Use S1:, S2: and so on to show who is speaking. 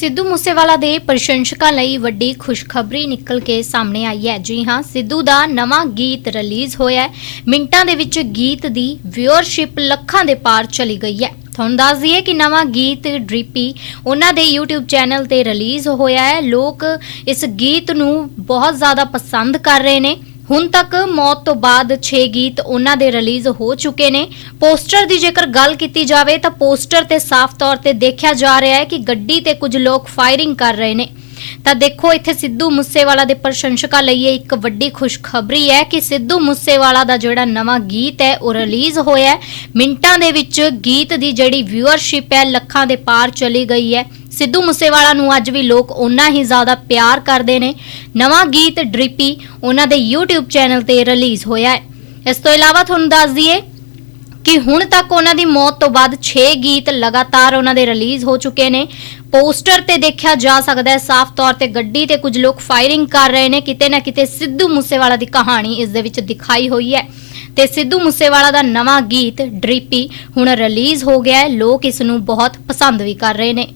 S1: ਸਿੱਧੂ ਮੂਸੇਵਾਲਾ ਦੇ ਪ੍ਰਸ਼ੰਸਕਾਂ ਲਈ ਵੱਡੀ ਖੁਸ਼ਖਬਰੀ ਨਿਕਲ ਕੇ ਸਾਹਮਣੇ ਆਈ ਹੈ। ਜੀ ਹਾਂ, ਸਿੱਧੂ ਦਾ ਨਵਾਂ ਗੀਤ ਰਿਲੀਜ਼ ਹੋਇਆ ਹੈ। ਮਿੰਟਾਂ ਦੇ ਵਿੱਚ ਗੀਤ ਦੀ ਵਿਊਅਰਸ਼ਿਪ ਲੱਖਾਂ ਦੇ ਪਾਰ ਚਲੀ ਗਈ ਹੈ। ਤੁਹਾਨੂੰ ਦੱਸ ਦਈਏ ਕਿ ਨਵਾਂ ਗੀਤ ਡ੍ਰਿਪੀ ਉਹਨਾਂ ਦੇ YouTube ਚੈਨਲ ਤੇ ਰਿਲੀਜ਼ ਹੋਇਆ ਹੈ। ਲੋਕ ਇਸ ਗੀਤ ਨੂੰ ਬਹੁਤ ਜ਼ਿਆਦਾ ਪਸੰਦ ਕਰ ਰਹੇ ਨੇ। ਹੁਣ ਤੱਕ ਮੌਤ ਤੋਂ ਬਾਅਦ 6 ਗੀਤ ਉਹਨਾਂ ਦੇ ਰਿਲੀਜ਼ ਹੋ ਚੁੱਕੇ ਨੇ। ਪੋਸਟਰ ਦੀ ਜੇਕਰ ਗੱਲ ਕੀਤੀ ਜਾਵੇ ਤਾਂ ਪੋਸਟਰ ਤੇ ਸਾਫ਼ ਤੌਰ ਤੇ ਦੇਖਿਆ ਜਾ ਰਿਹਾ ਹੈ ਕਿ ਗੱਡੀ ਤੇ ਕੁਝ ਲੋਕ ਫਾਇਰਿੰਗ ਕਰ ਰਹੇ ਨੇ। ਤਾਂ ਦੇਖੋ, ਇੱਥੇ ਸਿੱਧੂ ਮੂਸੇਵਾਲਾ ਦੇ ਪ੍ਰਸ਼ੰਸਕਾਂ ਲਈ ਇਹ ਇੱਕ ਵੱਡੀ ਖੁਸ਼ਖਬਰੀ ਹੈ ਕਿ ਸਿੱਧੂ ਮੂਸੇਵਾਲਾ ਦਾ ਜਿਹੜਾ ਨਵਾਂ ਗੀਤ ਹੈ, ਉਹ ਰਿਲੀਜ਼ ਹੋਇਆ ਹੈ। ਮਿੰਟਾਂ ਦੇ ਵਿੱਚ ਗੀਤ ਦੀ ਜਿਹੜੀ ਵਿਊਅਰਸ਼ਿਪ ਹੈ, ਲੱਖਾਂ ਦੇ ਪਾਰ ਚਲੀ ਗਈ ਹੈ। ਸਿੱਧੂ ਮੂਸੇਵਾਲਾ ਨੂੰ ਅੱਜ ਵੀ ਲੋਕ ਓਨਾ ਹੀ ਜ਼ਿਆਦਾ ਪਿਆਰ ਕਰਦੇ ਨੇ। ਨਵਾਂ ਗੀਤ ਡ੍ਰਿਪੀ ਉਹਨਾਂ ਦੇ YouTube ਚੈਨਲ ਤੇ ਰਿਲੀਜ਼ ਹੋਇਆ ਹੈ। ਇਸ ਤੋਂ ਇਲਾਵਾ ਤੁਹਾਨੂੰ ਦੱਸ ਦਈਏ ਕਿ ਹੁਣ ਤੱਕ ਉਹਨਾਂ ਦੀ ਮੌਤ ਤੋਂ ਬਾਅਦ 6 ਗੀਤ ਲਗਾਤਾਰ ਉਹਨਾਂ ਦੇ ਰਿਲੀਜ਼ ਹੋ ਚੁੱਕੇ ਨੇ। ਪੋਸਟਰ ਤੇ ਦੇਖਿਆ ਜਾ ਸਕਦਾ ਹੈ, ਸਾਫ਼ ਤੌਰ ਤੇ ਗੱਡੀ ਤੇ ਕੁਝ ਲੋਕ ਫਾਇਰਿੰਗ ਕਰ ਰਹੇ ਨੇ। ਕਿਤੇ ਨਾ ਕਿਤੇ ਸਿੱਧੂ ਮੂਸੇਵਾਲਾ ਦੀ ਕਹਾਣੀ ਇਸ ਦੇ ਵਿੱਚ ਦਿਖਾਈ ਹੋਈ ਹੈ। ਤੇ ਸਿੱਧੂ ਮੂਸੇਵਾਲਾ ਦਾ ਨਵਾਂ ਗੀਤ ਡ੍ਰਿਪੀ ਹੁਣ ਰਿਲੀਜ਼ ਹੋ ਗਿਆ ਹੈ। ਲੋਕ ਇਸ ਨੂੰ ਬਹੁਤ ਪਸੰਦ ਵੀ ਕਰ ਰਹੇ ਨੇ।